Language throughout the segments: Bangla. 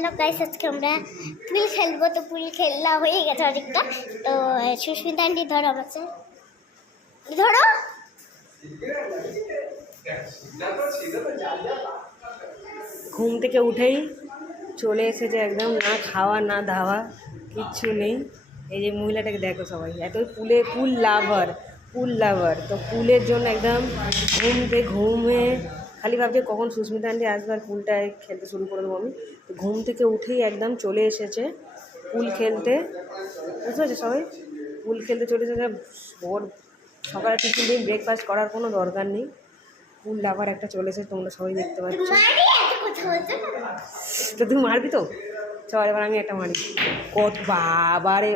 হ্যালো গাইস, আজকে আমরা পুল খেলবো। তো পুল খেলা হয়ে গেছে অনেকটা। তো সুস্মিতা আন্টি ধরো আমাকে, ধরো। ঘুম থেকে উঠেই চলে এসেছে, একদম না খাওয়া না ধাওয়া কিচ্ছু নেই। এই যে মহিলাটাকে দেখো, সবাই এত পুল লাভার। তো পুলের জন্য একদম ঘুমে খালি ভাবছে কখন সুস্মিতা আন্টি আসবে আর পুলটায় খেলতে শুরু করে দেবো আমি। তো ঘুম থেকে উঠেই একদম চলে এসেছে পুল খেলতে, বুঝতে পারছো সবাই? পুল খেলতে চলে এসেছে। ভোর সকালে টিফিন দিয়ে ব্রেকফাস্ট করার কোনো দরকার নেই। পুল লাভার একটা চলে এসেছে, তোমরা সবাই দেখতে পাচ্ছ। তো তুমি মারবি তো? চল এবার আমি একটা মারি। কত বাবারে,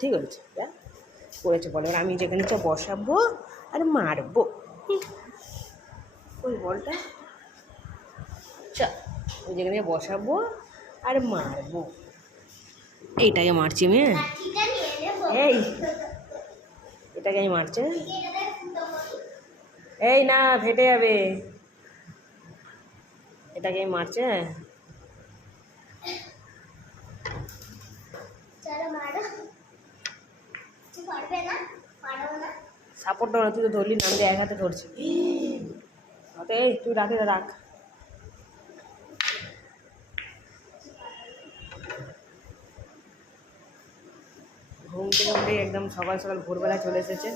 ঠিক আছে করেছে বলে। এবার আমি যেখানে বসাবো আর মারবো। ওই বলটা ওই যেখানে বসাবো আর মারবো। এইটাকে মারছি আমি। এই এটাকে আমি মারছি। এই না, ফেটে যাবে। এটাকে আমি মারছে। সাপোর্ট না, তুই তো ধরলি না, আমি এক হাতে ধরছি। এই তুই রাখ। ঘুম থেকে উঠে একদম সকাল ভোরবেলায় চলে এসেছে।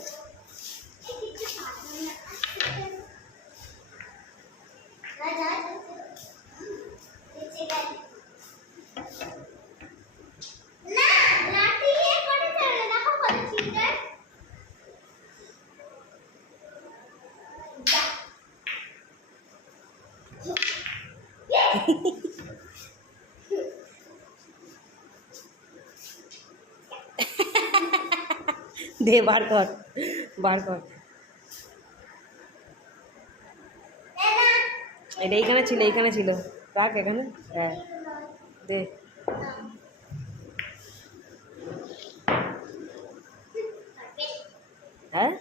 দে, বার কর। এটা এইখানে ছিল, রাখ এখানে। হ্যাঁ দে। হ্যাঁ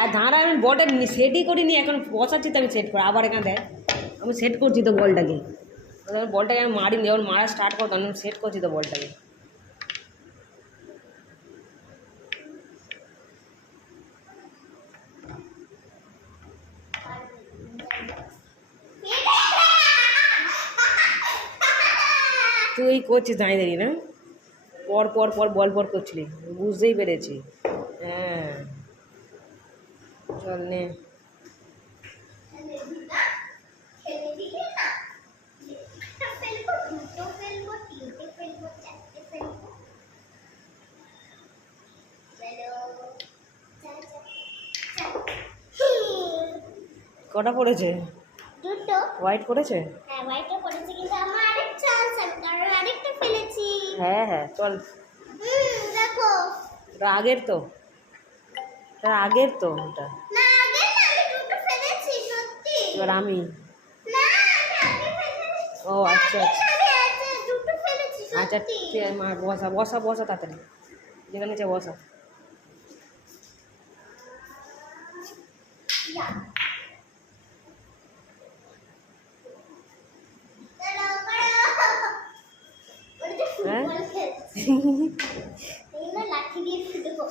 আর ধারা আমি বলটা সেটই করিনি, এখন বসাচ্ছি তো আমি সেট করে। আবার এখানে দেখ, আমি সেট করছি তো বলটাকে। বলটাকে আমি মারিনি, যখন মারা স্টার্ট করতাম আমি সেট করছি তো বলটাকে। তুই করছিস দাঁড়িয়ে না, পর বল করছিলি, বুঝতেই পেরেছি। হ্যাঁ চল নে। কটা পড়েছে? দুটো। হোয়াইট পড়েছে? হ্যাঁ হোয়াইটও পড়েছে, কিন্তু আমার আরেক চান্স আছে, কারণ আরেকটা ফেলেছি। হ্যাঁ চল। দেখো ওটা আগের তো, ওটা না, আগে না, আমি দুটো ফেলেছি সত্যি। এবার আমি। না, আমি আগে ফেলেছি। ও আচ্ছা, দুটো ফেলেছি আচ্ছা সত্যি। ঠিক আছে, বসা তাড়াতাড়ি, যেখানে বসা। হ্যাঁ লাঠি দিয়ে দেবো।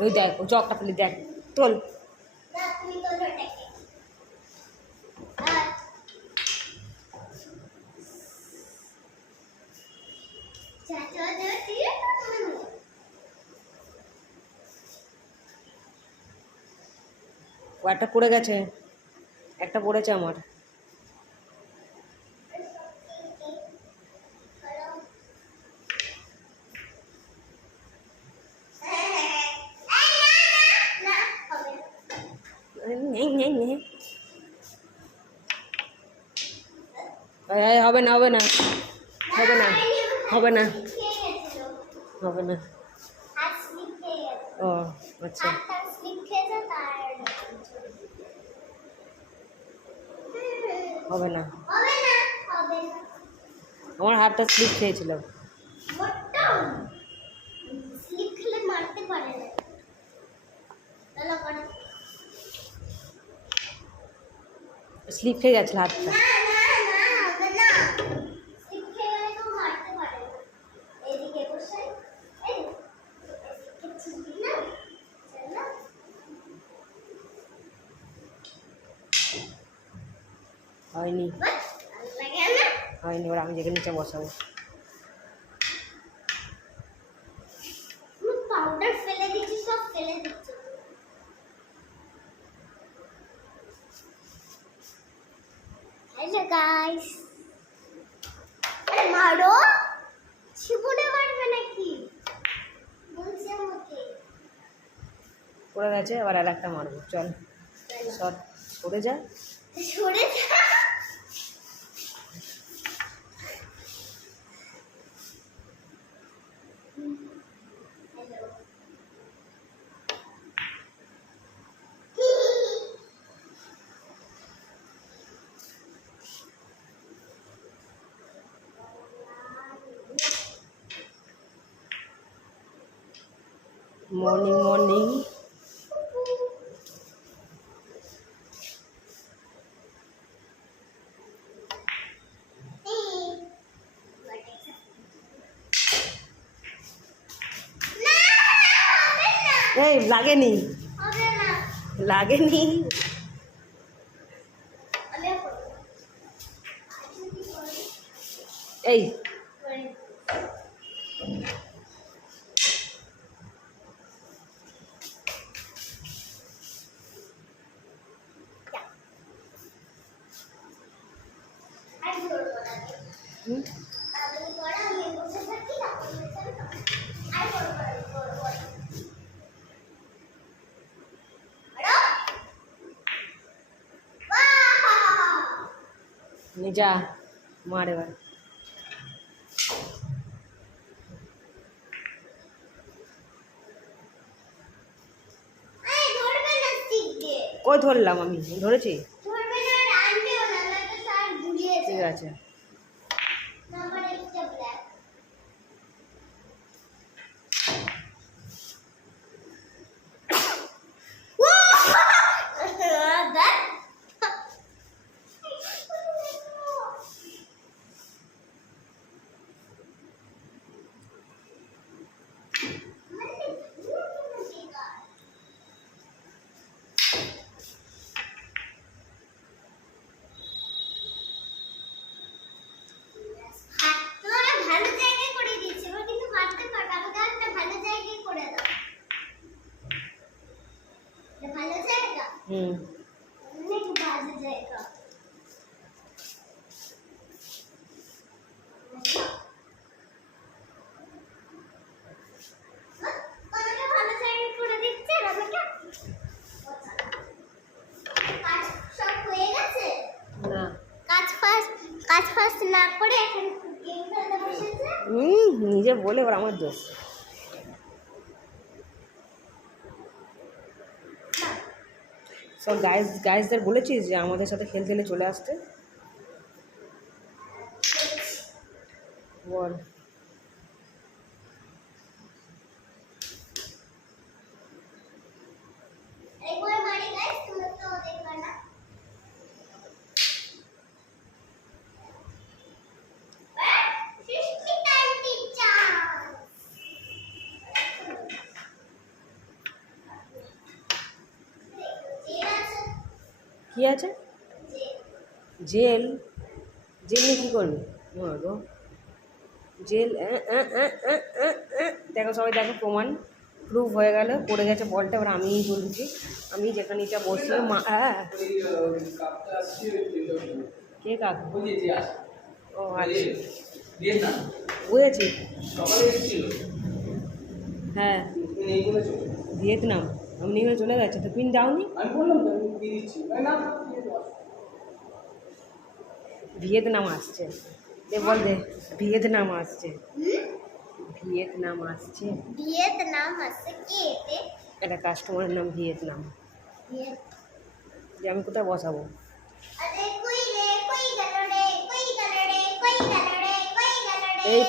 ওই দেখ, ও চকটা ফেলি, দেখ তোল। ও একটা পড়ে গেছে, একটা পড়েছে আমার। হবে না ও আচ্ছা। হবে না। আমার হাতটা স্লিপ খেয়েছিল। স্লিপ খেলে মারতে পারে না। চলো করো। স্লিপ খেয়ে যাচ্ছিল হাতটা। না না না হবে না। স্লিপ খেয়ে গেলে তো মারতে পারে না। এদিকে বসে এই এদিকে চিপি না। চলো। হয়নি বাস ভালো লাগে না? হয়নি, ওরা আমি যেখানে নিচে বসাবো। তুমি পাউডার ফেলে দিচ্ছি, সব ফেলে দিচ্ছি। হ্যালো গাইস, আরে মারো, চিবুনে মারবে নাকি বলছে আমাকে। পড়ে গেছে, আবার আর একটা মারবো। চল সর, সরে যা। সরে যা। Hello morning morning. এই লাগেনি, হবে না, লাগেনি। আমি করব। এই আমি করব না। হুম, আমি করে আমি বসে থাকি না। আমি করব। যা মার এবার। ধরবে না স্টিক দিয়ে। কই ধরলাম, আমি ধরেছি। ধরবে না, টানবেও না, নয়তো স্যার ঘুরিয়ে ঠিক যাবে। আছে। নাম্বার একটা ব্ল্যাক। তোমাকে ভালো জায়গায় করে দিয়েছি, এবার কিন্তু মারতে পারবে। আমাকে একটা ভালো জায়গায় করে দাও। এটা ভালো জায়গা, হুম, অনেক বাজে জায়গা। আমাকে ভালো জায়গায় করে দিচ্ছে, আর আমাকে কাজ সব হয়ে গেছে। না কাজ ফার্স্ট না করে এখন গেম খেলতে বসেছে। নিজে বলে ওর আমার দোষ। সব গাইজদের বলেছিস যে আমাদের সাথে খেলতে এলে চলে আসতে? বল। একবার মারি গাইস, তোমরা তো দেখবে না। Susmita aunty chance. কি আছে? জেল? জেল নিয়ে কী করবি? গো জেল, দেখো সবাই, দেখো প্রমাণ, প্রুফ হয়ে গেল। পড়ে গেছে বলটা, এবার আমিই তুলছি। আমি যেখানে এটা বসিয়ে মা। হ্যাঁ, কে কাকু? ও আচ্ছা, বুঝেছি। হ্যাঁ, ভিয়েতনাম। আমি নিয়ে চলে গেছে তো, পিন যাওনি। ভিয়েতনাম আসছে, দে বল দে। ভিয়েতনাম আসছে, ভিয়েতনাম আসছে। ভিয়েতনাম আছে কে এতে? একটা কাস্টমারের নাম ভিয়েতনাম। যে আমি কোথায় বসাবো? আরে